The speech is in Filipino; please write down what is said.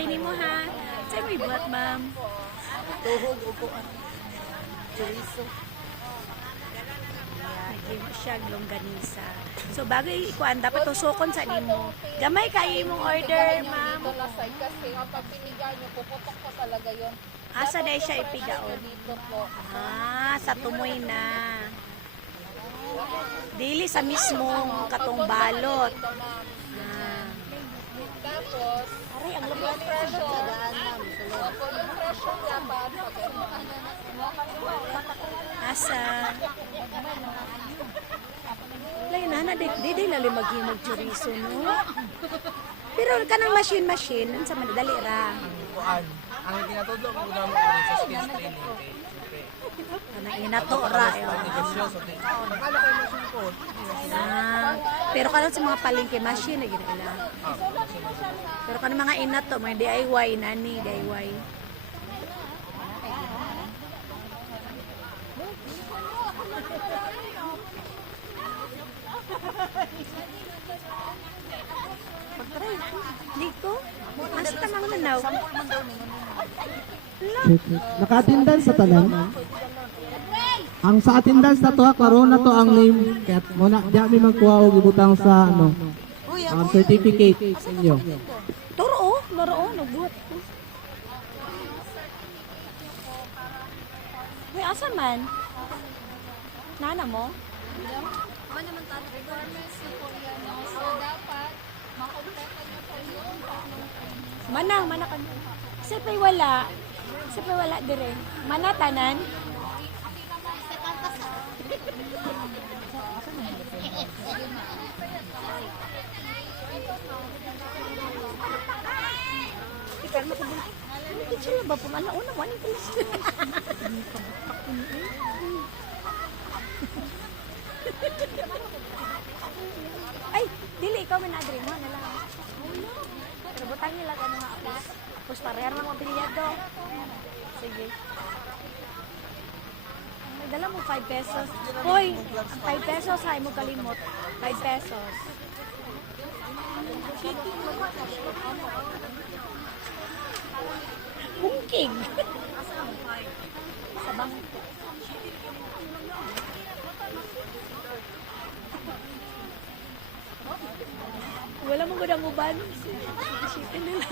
birthday ni mo ha. Sa'yo mo ibuhat, ma'am. Tuhog upo. Chorizo. Naging siya longganisa. So bago ikuan dapat tusukon sa nimo. Gamay kayo imong order, ma'am. Dito na side kasi kapag piniga nyo, puputok ko talaga yun. Asa na siya ipigaon? Dito po. Sa tumoy na. Dili sa mismong katong balot. Tapos, Aray, ang yung fresh yung Opo, yung fresh yung laban. asa. Lay na di lali maghimog chorizo no. Pero kanang machine sa madali ra. Kuan, ang tinatudlo ko naman ko sa skills training kay Kanang inato ra. negosyo so pagkala kay machine ko. Pero kanang sa mga palengke machine na ginila. Pero kanang mga inato may DIY nani DIY. Liko? Asa tamang nanaw? Naka-attendance sa tanan. Ang sa attendance na to, klaro na to ang name. Kaya muna, diya may magkuha o ibutang sa ang certificate sa inyo. Turo, nagbuhat ko. Uy, asa man? Nana mo? Ano naman tayo requirements na po yan. So, dapat makompleto nyo po yung Mana ka. Sipay wala. Dire. Mana tanan? Ikan mo kubul. Hindi sila ba pong una mo? Anong tulis? Ay, dili, ikaw man agri mo. Ano lang. Pero butang nila ka mga apos. Tapos parehar mga pilyado. Sige. May dala mo 5 pesos. Hoy, ang 5 pesos ay mo kalimot. 5 pesos. Bungking. Sa bangko. Wala mong gudang uban. Isipin nila.